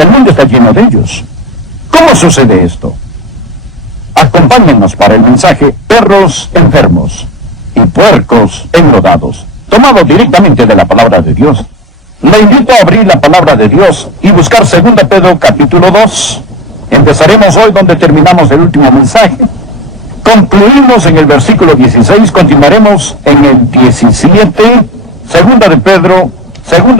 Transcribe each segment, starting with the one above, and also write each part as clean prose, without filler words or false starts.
El mundo está lleno de ellos. ¿Cómo sucede esto? Acompáñennos para el mensaje Perros enfermos y puercos enlodados, tomado directamente de la palabra de Dios. Le invito a abrir la palabra de Dios y buscar 2 Pedro capítulo 2. Empezaremos hoy donde terminamos el último mensaje. Concluimos en el versículo 16, continuaremos en el 17. 2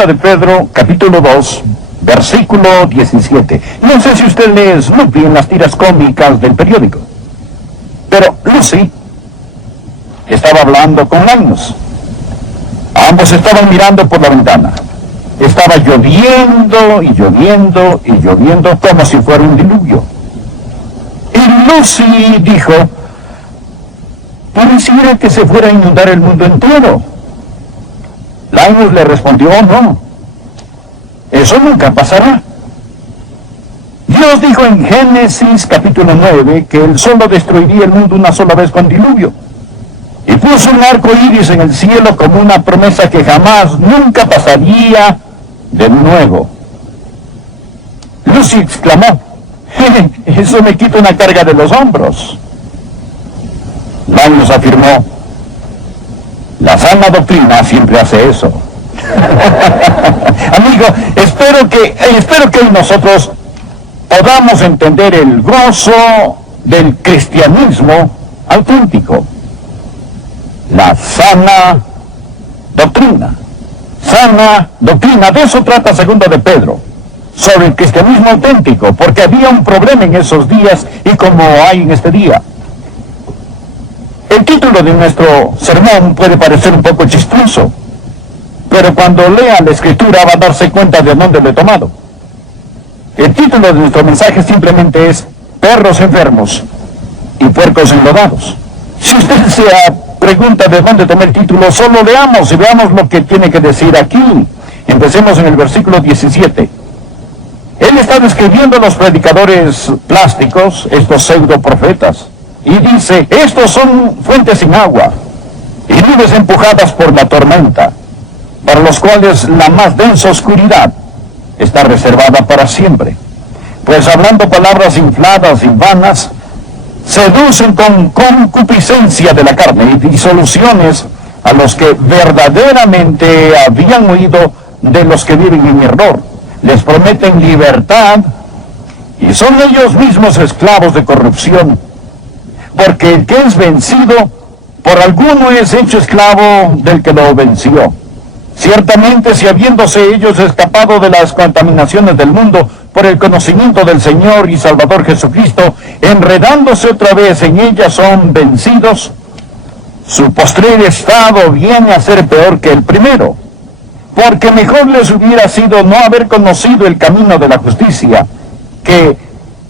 de Pedro capítulo 2, versículo 17. No sé si usted lee Snoopy en las tiras cómicas del periódico, pero Lucy estaba hablando con Linus. Ambos estaban mirando por la ventana. Estaba lloviendo y lloviendo y lloviendo como si fuera un diluvio. Y Lucy dijo: pareciera que se fuera a inundar el mundo entero. Linus le respondió: no, eso nunca pasará. Dios dijo en Génesis capítulo 9 que Él solo destruiría el mundo una sola vez con diluvio. Y puso un arco iris en el cielo como una promesa que jamás, nunca pasaría de nuevo. Lucy exclamó: eso me quita una carga de los hombros. Linus afirmó: la sana doctrina siempre hace eso. Amigo, espero que hoy nosotros podamos entender el gozo del cristianismo auténtico. La sana doctrina. Sana doctrina, de eso trata 2 de Pedro, sobre el cristianismo auténtico, porque había un problema en esos días y como hay en este día. El título de nuestro sermón puede parecer un poco chistoso, pero cuando lea la Escritura va a darse cuenta de dónde lo he tomado. El título de nuestro mensaje simplemente es Perros enfermos y puercos enlodados. Si usted se pregunta de dónde tomé el título, solo leamos y veamos lo que tiene que decir aquí. Empecemos en el versículo 17. Él está describiendo a los predicadores plásticos, estos pseudo profetas, y dice: estos son fuentes sin agua y nubes empujadas por la tormenta, para los cuales la más densa oscuridad está reservada para siempre. Pues hablando palabras infladas y vanas, seducen con concupiscencia de la carne y disoluciones a los que verdaderamente habían oído de los que viven en error. Les prometen libertad y son ellos mismos esclavos de corrupción. Porque el que es vencido por alguno es hecho esclavo del que lo venció. Ciertamente, si habiéndose ellos escapado de las contaminaciones del mundo por el conocimiento del Señor y Salvador Jesucristo, enredándose otra vez en ellas son vencidos, su postrer estado viene a ser peor que el primero. Porque mejor les hubiera sido no haber conocido el camino de la justicia, que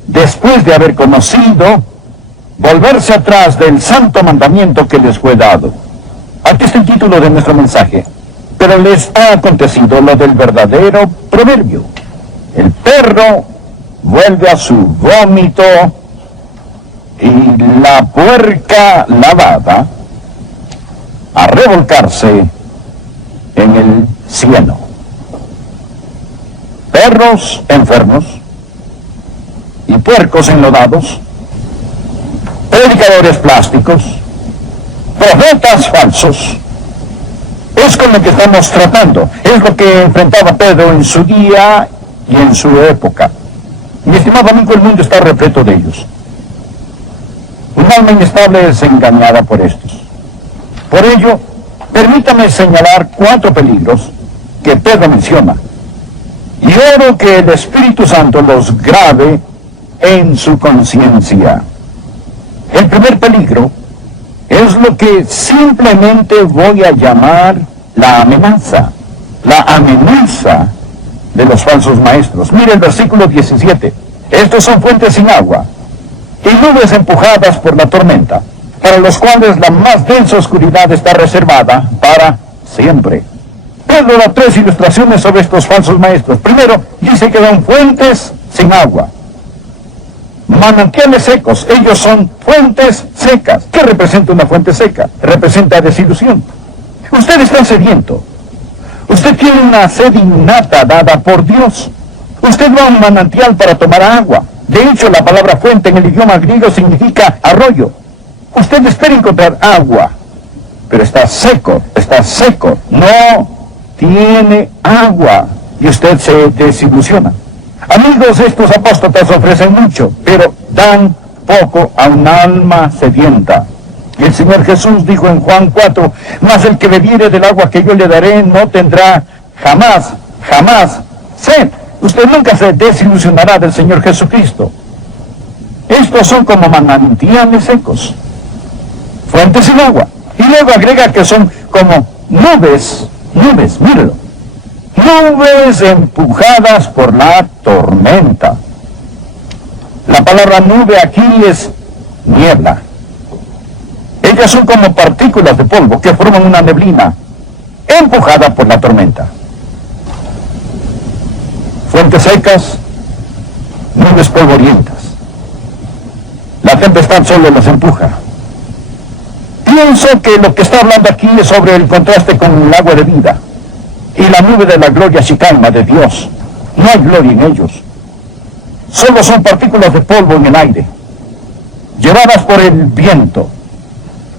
después de haber conocido, volverse atrás del santo mandamiento que les fue dado. Aquí está el título de nuestro mensaje. Pero les ha acontecido lo del verdadero proverbio: el perro vuelve a su vómito y la puerca lavada a revolcarse en el cieno. Perros enfermos y puercos enlodados, predicadores plásticos, profetas falsos. Es con lo que estamos tratando. Es lo que enfrentaba Pedro en su día y en su época. Mi estimado amigo, el mundo está repleto de ellos. Un alma inestable es engañada por estos. Por ello, permítame señalar 4 peligros que Pedro menciona. Y oro que el Espíritu Santo los grabe en su conciencia. El primer peligro es lo que simplemente voy a llamar la amenaza de los falsos maestros. Mire el versículo 17. Estos son fuentes sin agua y nubes empujadas por la tormenta, para los cuales la más densa oscuridad está reservada para siempre. Pedro da 3 ilustraciones sobre estos falsos maestros. Primero, dice que son fuentes sin agua. Manantiales secos, ellos son fuentes secas. ¿Qué representa una fuente seca? Representa desilusión. Usted está sediento. Usted tiene una sed innata dada por Dios. Usted va a un manantial para tomar agua. De hecho, la palabra fuente en el idioma griego significa arroyo. Usted espera encontrar agua, pero está seco, no tiene agua, y usted se desilusiona. Amigos, estos apóstatas ofrecen mucho, pero dan poco a un alma sedienta. Y el Señor Jesús dijo en Juan 4, mas el que bebiere del agua que yo le daré no tendrá jamás sed. Usted nunca se desilusionará del Señor Jesucristo. Estos son como manantiales secos, fuentes sin agua. Y luego agrega que son como nubes, míralo. Nubes empujadas por la tormenta. La palabra nube aquí es niebla. Ellas son como partículas de polvo que forman una neblina empujada por la tormenta. Fuentes secas, nubes polvorientas. La tempestad solo las empuja. Pienso que lo que está hablando aquí es sobre el contraste con el agua de vida y la nube de la gloria Shekinah de Dios. No hay gloria en ellos. Solo son partículas de polvo en el aire, llevadas por el viento.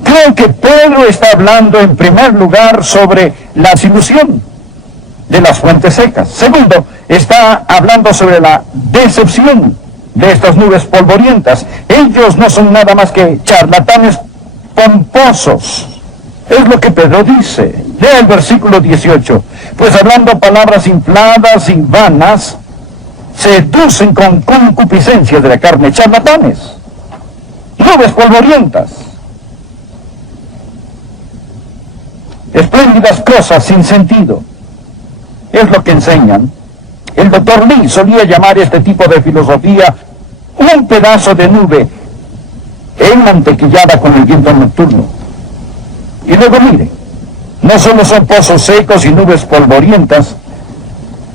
Creo que Pedro está hablando en primer lugar sobre la desilusión de las fuentes secas. Segundo, está hablando sobre la decepción de estas nubes polvorientas. Ellos no son nada más que charlatanes pomposos. Es lo que Pedro dice. Lea el versículo 18. Pues hablando palabras infladas y vanas, seducen con concupiscencia de la carne, charlatanes, nubes polvorientas, espléndidas cosas sin sentido. Es lo que enseñan. El doctor Lee solía llamar este tipo de filosofía un pedazo de nube enmantequillada con el viento nocturno. Y luego mire, no solo son pozos secos y nubes polvorientas,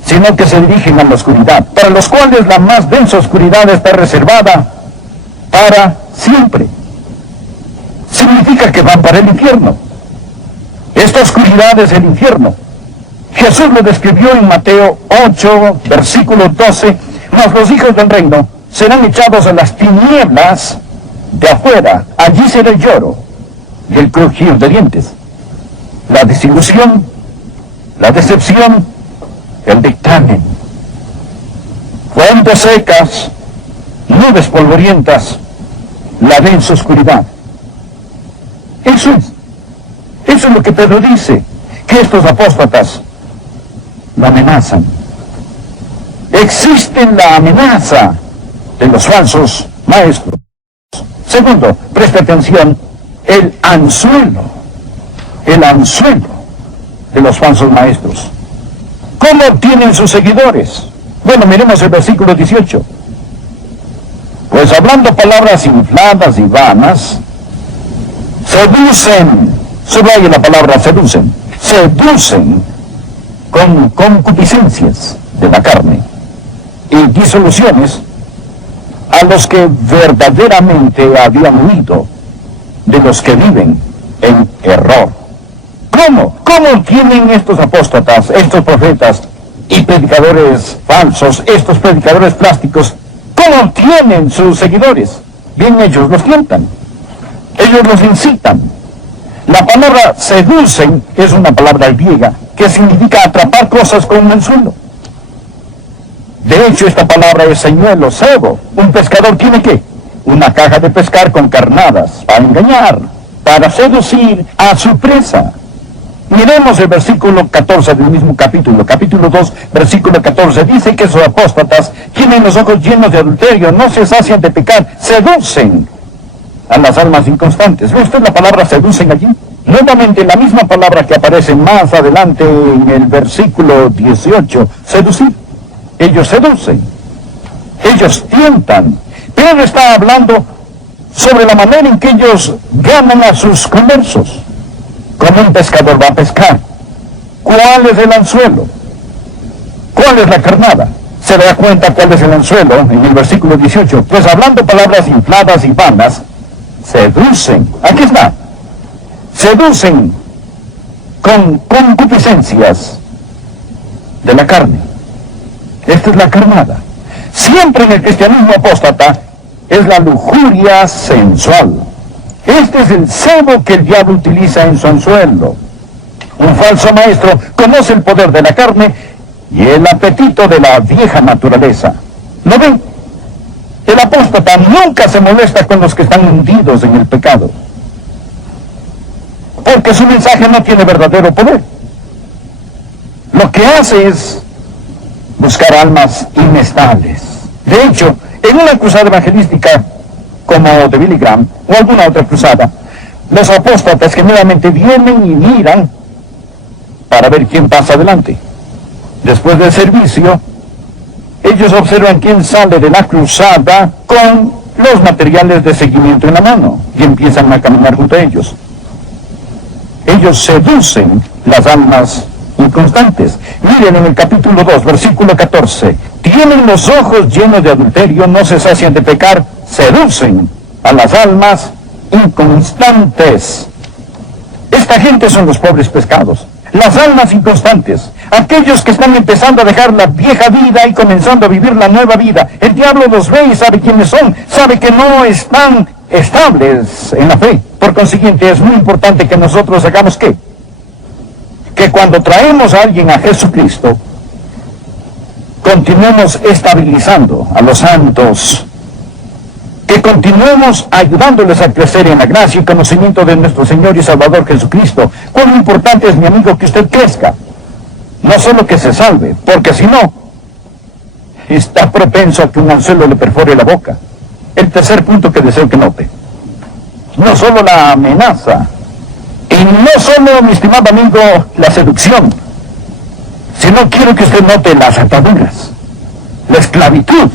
sino que se dirigen a la oscuridad, para los cuales la más densa oscuridad está reservada para siempre. Significa que van para el infierno. Esta oscuridad es el infierno. Jesús lo describió en Mateo 8, versículo 12, mas los hijos del reino serán echados a las tinieblas de afuera. Allí será el lloro y el crujir de dientes. La desilusión, la decepción, el dictamen. Fuentes secas, nubes polvorientas, la densa oscuridad. Eso es lo que Pedro dice, que estos apóstatas lo amenazan. Existe la amenaza de los falsos maestros. Segundo, presta atención, el anzuelo de los falsos maestros. ¿Cómo obtienen sus seguidores? Bueno, miremos el versículo 18. Pues hablando palabras infladas y vanas, seducen, subraya la palabra seducen con concupiscencias de la carne y disoluciones a los que verdaderamente habían huido, de los que viven en error. ¿Cómo tienen estos apóstatas, estos profetas y predicadores falsos, estos predicadores plásticos, cómo tienen sus seguidores? Bien, ellos los tientan, ellos los incitan. La palabra seducen es una palabra griega que significa atrapar cosas con un anzuelo. De hecho, esta palabra es señuelo, cebo. Un pescador tiene ¿qué? Una caja de pescar con carnadas para engañar, para seducir a su presa. Miremos el versículo 14 del mismo capítulo 2, versículo 14. Dice que esos apóstatas tienen los ojos llenos de adulterio, no se sacian de pecar, seducen a las almas inconstantes. ¿Ve usted la palabra seducen allí? Nuevamente la misma palabra que aparece más adelante en el versículo 18, seducir. Ellos seducen, ellos tientan. Pedro está hablando sobre la manera en que ellos ganan a sus conversos. Como un pescador va a pescar. ¿Cuál es el anzuelo? ¿Cuál es la carnada? Se da cuenta cuál es el anzuelo en el versículo 18. Pues hablando palabras infladas y vanas, seducen. Aquí está. Seducen con concupiscencias de la carne. Esta es la carnada. Siempre en el cristianismo apóstata es la lujuria sensual. Este es el cebo que el diablo utiliza en su anzuelo. Un falso maestro conoce el poder de la carne y el apetito de la vieja naturaleza. ¿No ven? El apóstata nunca se molesta con los que están hundidos en el pecado, porque su mensaje no tiene verdadero poder. Lo que hace es buscar almas inestables. De hecho, en una cruzada evangelística como de Billy Graham o alguna otra cruzada, los apóstatas generalmente vienen y miran para ver quién pasa adelante. Después del servicio, ellos observan quién sale de la cruzada con los materiales de seguimiento en la mano y empiezan a caminar junto a ellos. Ellos seducen las almas inconstantes. Miren en el capítulo 2, versículo 14. Tienen los ojos llenos de adulterio, no se sacian de pecar, seducen a las almas inconstantes. Esta gente son los pobres pescados, las almas inconstantes, aquellos que están empezando a dejar la vieja vida y comenzando a vivir la nueva vida. El diablo los ve y sabe quiénes son, sabe que no están estables en la fe. Por consiguiente, es muy importante que nosotros hagamos ¿qué? Que cuando traemos a alguien a Jesucristo, continuemos estabilizando a los santos, que continuemos ayudándoles a crecer en la gracia y conocimiento de nuestro Señor y Salvador Jesucristo. Cuán importante es, mi amigo, que usted crezca, no solo que se salve, porque si no, está propenso a que un anzuelo le perfore la boca. El tercer punto que deseo que note, no solo la amenaza, y no solo, mi estimado amigo, la seducción, sino quiero que usted note las ataduras, la esclavitud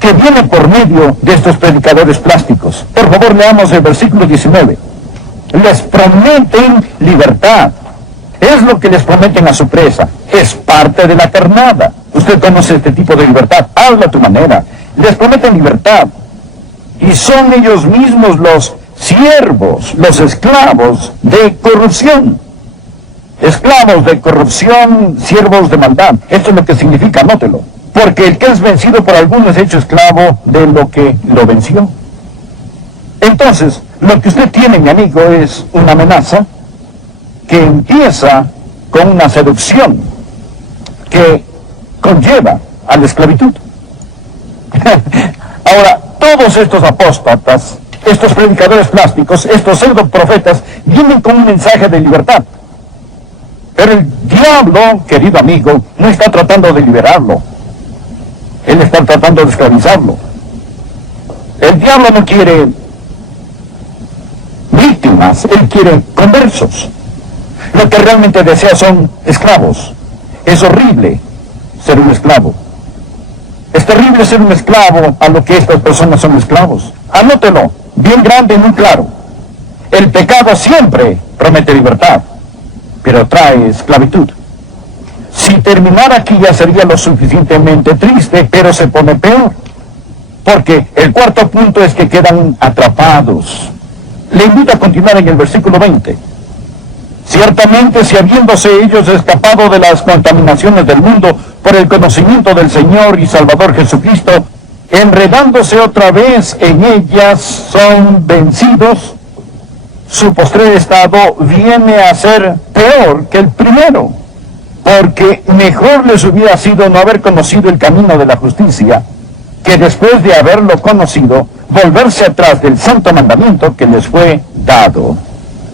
que viene por medio de estos predicadores plásticos. Por favor, leamos el versículo 19. Les prometen libertad. Es lo que les prometen a su presa. Es parte de la carnada. Usted conoce este tipo de libertad. Habla a tu manera. Les prometen libertad. Y son ellos mismos los siervos, los esclavos de corrupción. Esclavos de corrupción, siervos de maldad. Esto es lo que significa, anótelo. Porque el que es vencido por alguno es hecho esclavo de lo que lo venció. Entonces, lo que usted tiene, mi amigo, es una amenaza que empieza con una seducción que conlleva a la esclavitud. Ahora, todos estos apóstatas, estos predicadores plásticos, estos pseudo profetas, vienen con un mensaje de libertad. Pero el diablo, querido amigo, no está tratando de liberarlo. Él está tratando de esclavizarlo. El diablo no quiere víctimas, él quiere conversos. Lo que realmente desea son esclavos. Es horrible ser un esclavo. Es terrible ser un esclavo a lo que estas personas son esclavos. Anótelo, bien grande y muy claro. El pecado siempre promete libertad, pero trae esclavitud. Si terminara aquí ya sería lo suficientemente triste, pero se pone peor. Porque el cuarto punto es que quedan atrapados. Le invito a continuar en el versículo 20. Ciertamente, si habiéndose ellos escapado de las contaminaciones del mundo por el conocimiento del Señor y Salvador Jesucristo, enredándose otra vez en ellas, son vencidos, su postrer estado viene a ser peor que el primero. Porque mejor les hubiera sido no haber conocido el camino de la justicia, que después de haberlo conocido, volverse atrás del santo mandamiento que les fue dado.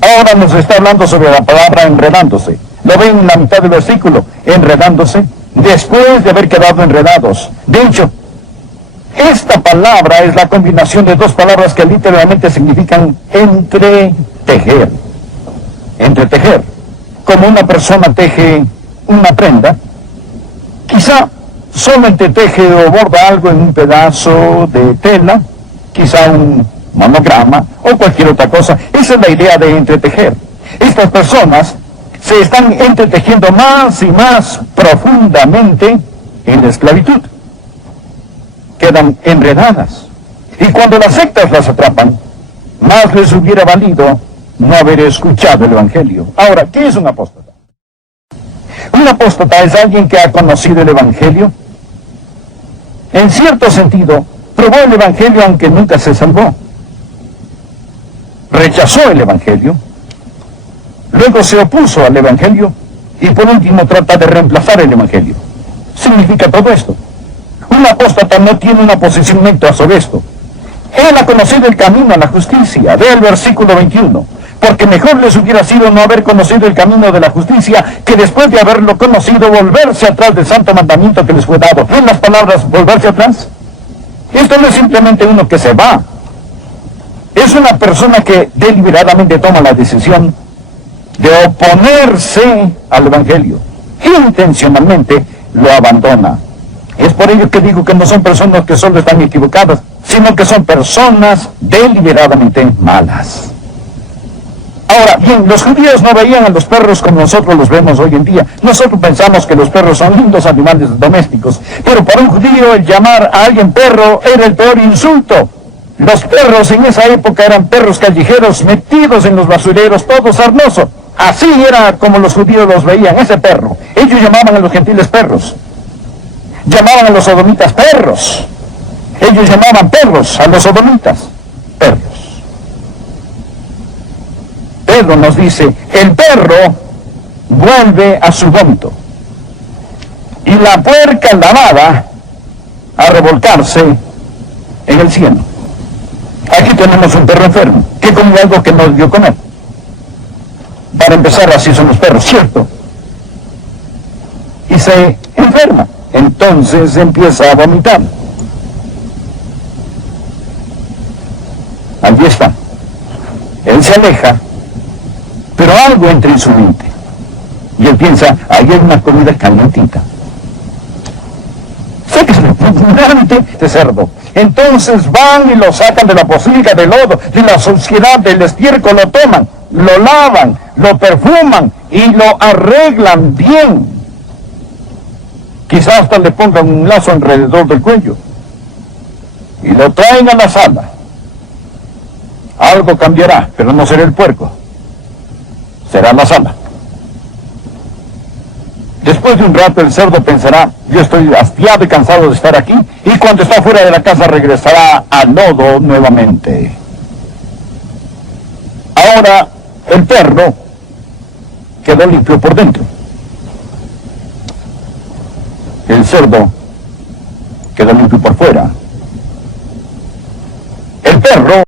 Ahora nos está hablando sobre la palabra enredándose. ¿Lo ven en la mitad del versículo? Enredándose, después de haber quedado enredados. De hecho, esta palabra es la combinación de dos palabras que literalmente significan entretejer. Entretejer. Como una persona teje una prenda, quizá solo entreteje o borda algo en un pedazo de tela, quizá un monograma o cualquier otra cosa. Esa es la idea de entretejer. Estas personas se están entretejiendo más y más profundamente en la esclavitud. Quedan enredadas. Y cuando las sectas las atrapan, más les hubiera valido no haber escuchado el Evangelio. Ahora, ¿qué es un apóstata? Un apóstata es alguien que ha conocido el Evangelio, En cierto sentido, probó el Evangelio aunque nunca se salvó. Rechazó el Evangelio, luego se opuso al Evangelio y por último trata de reemplazar el Evangelio. Significa todo esto. Un apóstata no tiene una posición neta sobre esto. Él ha conocido el camino a la justicia. Ve el versículo 21. Porque mejor les hubiera sido no haber conocido el camino de la justicia que después de haberlo conocido volverse atrás del santo mandamiento que les fue dado. ¿Ven las palabras volverse atrás? Esto no es simplemente uno que se va. Es una persona que deliberadamente toma la decisión de oponerse al Evangelio. Intencionalmente lo abandona. Es por ello que digo que no son personas que solo están equivocadas, sino que son personas deliberadamente malas. Ahora, bien, los judíos no veían a los perros como nosotros los vemos hoy en día. Nosotros pensamos que los perros son lindos animales domésticos, pero para un judío el llamar a alguien perro era el peor insulto. Los perros en esa época eran perros callejeros metidos en los basureros, todo sarnoso. Así era como los judíos los veían, ese perro. Ellos llamaban a los gentiles perros. Llamaban a los sodomitas perros. Ellos llamaban perros a los sodomitas perros. Pedro nos dice, el perro vuelve a su vómito y la puerca lavada a revolcarse en el cielo. Aquí tenemos un perro enfermo que comió algo que no debió comer. Para empezar, así son los perros, ¿cierto? Y se enferma. Entonces empieza a vomitar. Allí está. Él se aleja, pero algo entra en su mente. Y él piensa, ahí hay una comida calientita. Sé que es repugnante este cerdo. Entonces van y lo sacan de la pocilga, del lodo, de la suciedad, del estiércol, lo toman, lo lavan, lo perfuman y lo arreglan bien. Quizás hasta le pongan un lazo alrededor del cuello y lo traen a la sala. Algo cambiará, pero no será el puerco, será la sala. Después de un rato el cerdo pensará, yo estoy hastiado y cansado de estar aquí, y cuando está fuera de la casa regresará al lodo nuevamente. Ahora el perro quedó limpio por dentro. El cerdo quedó limpio por fuera. El perro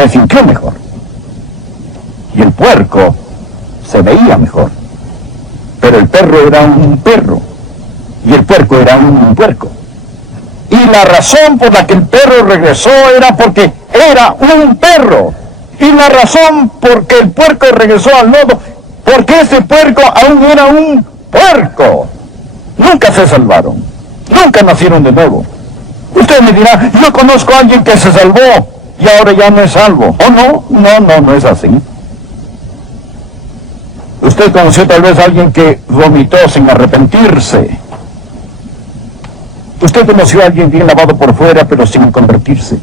se sintió mejor. Y el puerco se veía mejor. Pero el perro era un perro. Y el puerco era un puerco. Y la razón por la que el perro regresó era porque era un perro. Y la razón por que el puerco regresó al lodo, porque ese puerco aún era un puerco. Nunca se salvaron. Nunca nacieron de nuevo. Usted me dirá, yo conozco a alguien que se salvó y ahora ya no es salvo. ¿Oh, no? No es así. Usted conoció tal vez a alguien que vomitó sin arrepentirse. Usted conoció a alguien bien lavado por fuera, pero sin convertirse.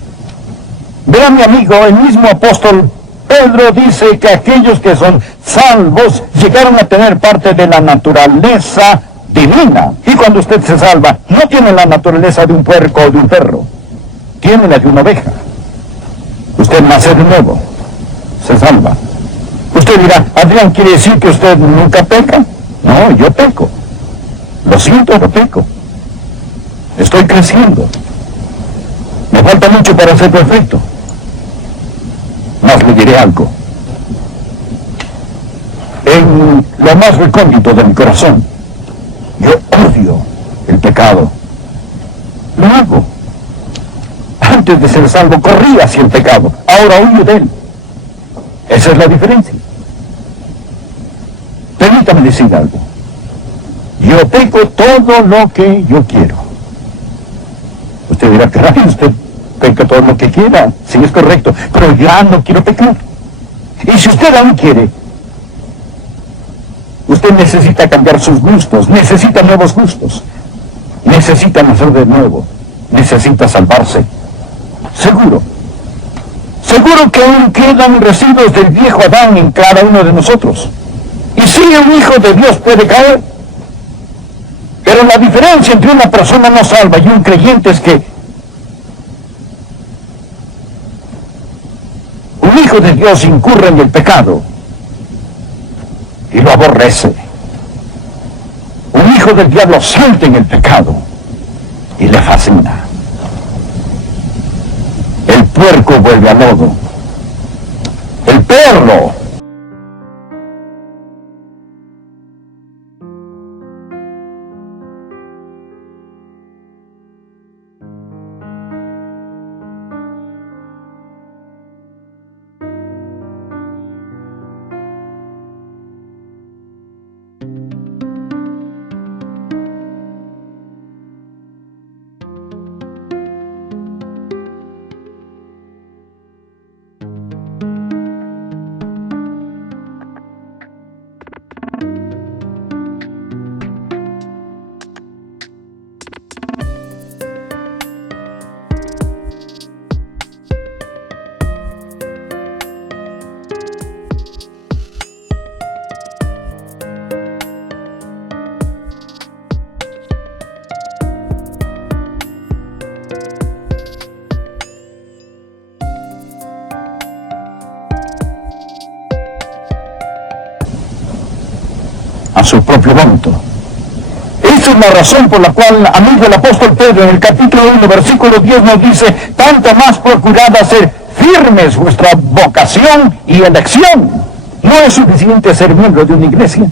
Vea, mi amigo, el mismo apóstol Pedro dice que aquellos que son salvos llegaron a tener parte de la naturaleza divina. Y cuando usted se salva, no tiene la naturaleza de un puerco o de un perro. Tiene la de una oveja. Usted nace de nuevo, se salva. Usted dirá, Adrián, ¿quiere decir que usted nunca peca? No, yo peco. Lo siento, lo peco. Estoy creciendo. Me falta mucho para ser perfecto. Mas le diré algo. En lo más recóndito de mi corazón, yo odio el pecado. Lo hago. Antes de ser salvo, corría hacia el pecado. Ahora huyo de él. Esa es la diferencia. Permítame decir algo. Yo peco todo lo que yo quiero. Usted dirá, caray, usted peca todo lo que quiera. Sí, es correcto. Pero ya no quiero pecar. Y si usted aún quiere, usted necesita cambiar sus gustos, necesita nuevos gustos, necesita nacer de nuevo, necesita salvarse. Seguro que aún quedan residuos del viejo Adán en cada uno de nosotros. Y sí, un hijo de Dios puede caer. Pero la diferencia entre una persona no salva y un creyente es que un hijo de Dios incurre en el pecado y lo aborrece. Un hijo del diablo siente en el pecado y le fascina. El puerco vuelve al lodo. El perro. A su propio vómito. Esa es la razón por la cual, amigo, el apóstol Pedro en el capítulo 1, versículo 10 nos dice: tanto más procurad hacer firmes vuestra vocación y elección. No es suficiente ser miembro de una iglesia.